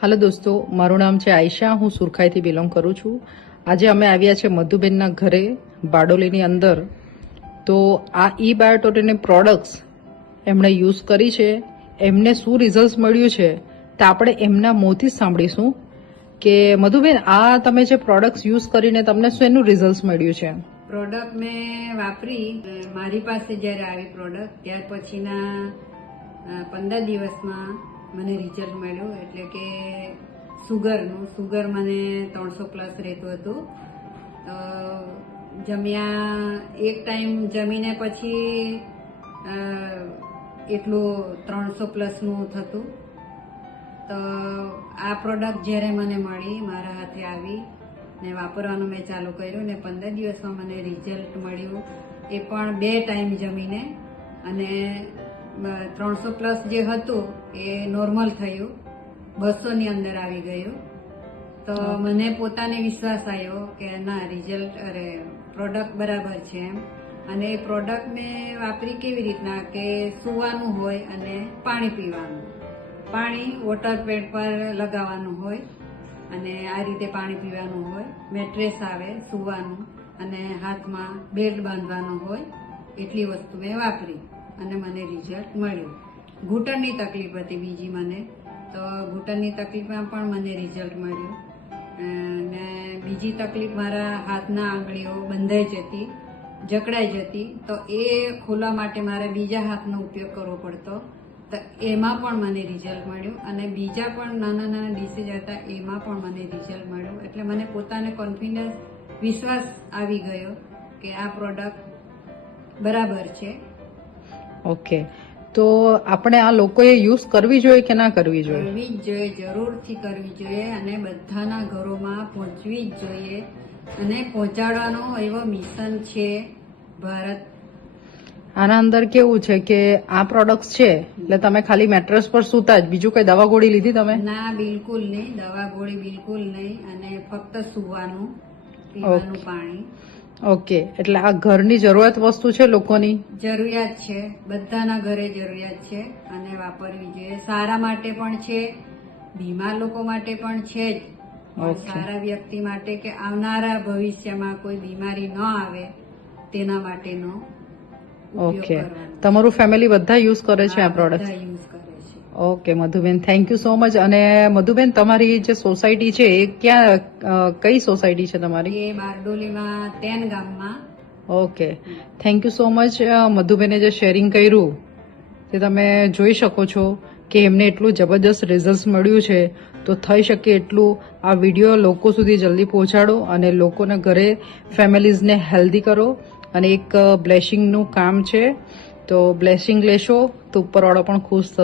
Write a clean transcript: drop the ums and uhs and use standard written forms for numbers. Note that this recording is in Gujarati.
હાલો દોસ્તો, મારું નામ છે આયશા. હું સુરખાઈથી બિલોંગ કરું છું. આજે અમે આવ્યા છે મધુબેનના ઘરે બારડોલીની અંદર. તો આ ઈ બાયોટોટેની પ્રોડક્ટ્સ એમણે યુઝ કરી છે. એમને શું રિઝલ્ટ મળ્યું છે તો આપણે એમના મોંથી જ સાંભળીશું કે મધુબેન, આ તમે જે પ્રોડક્ટ્સ યુઝ કરીને તમને શું એનું રિઝલ્ટ મળ્યું છે? પ્રોડક્ટ મેં વાપરી, મારી પાસે જ્યારે આવી પ્રોડક્ટ ત્યાર પછીના 15 દિવસમાં મને રિઝલ્ટ મળ્યું. એટલે કે સુગર મને 300 પ્લસ રહેતું હતું. જમ્યા એક ટાઈમ જમીને પછી એટલું 300 પ્લસનું થતું. તો આ પ્રોડક્ટ જ્યારે મને મળી, મારા હાથે આવી ને વાપરવાનું મેં ચાલુ કર્યું ને 15 દિવસમાં મને રિઝલ્ટ મળ્યું. એ પણ 2 ટાઈમ જમીને. અને 300 પ્લસ જે હતું એ નોર્મલ થયું, 200 ની અંદર આવી ગયું. તો મને પોતાને વિશ્વાસ આવ્યો કે ના, રિઝલ્ટ પ્રોડક્ટ બરાબર છે એમ. અને એ પ્રોડક્ટ મેં વાપરી કેવી રીતના કે સૂવાનું હોય અને પાણી પીવાનું. પાણી વોટર પેડ પર લગાવવાનું હોય અને આ રીતે પાણી પીવાનું હોય. મેટ્રેસ આવે, સૂવાનું, અને હાથમાં બેલ્ટ બાંધવાનું હોય. એટલી વસ્તુ મેં વાપરી અને મને રિઝલ્ટ મળ્યું. ઘૂંટણની તકલીફ હતી બીજી મને, તો ઘૂંટણની તકલીફમાં પણ મને રિઝલ્ટ મળ્યું. અને બીજી તકલીફ, મારા હાથના આંગળીઓ બંધાઈ જતી, જકડાઈ જતી. તો એ ખોલવા માટે મારે બીજા હાથનો ઉપયોગ કરવો પડતો. તો એમાં પણ મને રિઝલ્ટ મળ્યું. અને બીજા પણ નાના નાના ડિસીઝ હતા, એમાં પણ મને રિઝલ્ટ મળ્યું. એટલે મને પોતાને કોન્ફિડન્સ, વિશ્વાસ આવી ગયો કે આ પ્રોડક્ટ બરાબર છે. ઓકે, તો આપણે આ લોકોએ યુઝ કરવી જોઈએ કે ના કરવી જોઈએ? કરવી જ જોઈએ, જરૂરથી કરવી જોઈએ. અને બધાના ઘરોમાં પહોંચવી જ જોઈએ. અને પહોંચાડવાનો એવો મિશન છે ભારત. આના અંદર કેવું છે કે આ પ્રોડક્ટ છે એટલે તમે ખાલી મેટ્રેસ પર સૂતા જ, બીજું કઈ દવા ગોળી લીધી તમે? ના, બિલકુલ નહીં. દવા ગોળી બિલકુલ નહીં. અને ફક્ત સૂવાનું, પીવાનું પાણી. ઓકે, એટલે આ ઘરની જરૂરિયાત વસ્તુ છે, લોકોની જરૂરિયાત છે, બધાના ઘરે જરૂરિયાત છે. અને વાપરવી જોઈએ. સારા માટે પણ છે, બીમાર લોકો માટે પણ છે જ. સારા વ્યક્તિ માટે કે આવનારા ભવિષ્યમાં કોઈ બીમારી ન આવે તેના માટેનો ઓકે. તમારું ફેમિલી બધા યુઝ કરે છે આ પ્રોડક્ટ? યુઝ કરે છે. Okay Madhuben, thank you so much. અને મધુબેન, તમારી જે સોસાયટી છે એ ક્યાં, કઈ સોસાયટી છે તમારી? એ બારડોલીમાં 10 ગામમાં. Okay, thank you so much. મધુબેને જે શેરિંગ કર્યું તે તમે જોઈ શકો છો કે એમને એટલું જબરદસ્ત રિઝલ્ટ મળ્યું છે. તો થઈ શકે એટલું આ વિડીયો લોકો સુધી જલ્દી પહોંચાડો અને લોકોના ઘરે ફેમિલીઝને હેલ્ધી કરો. અને એક બ્લેસિંગનું કામ છે, તો બ્લેસિંગ લેશો તો ઉપરવાળો પણ ખુશ થશે.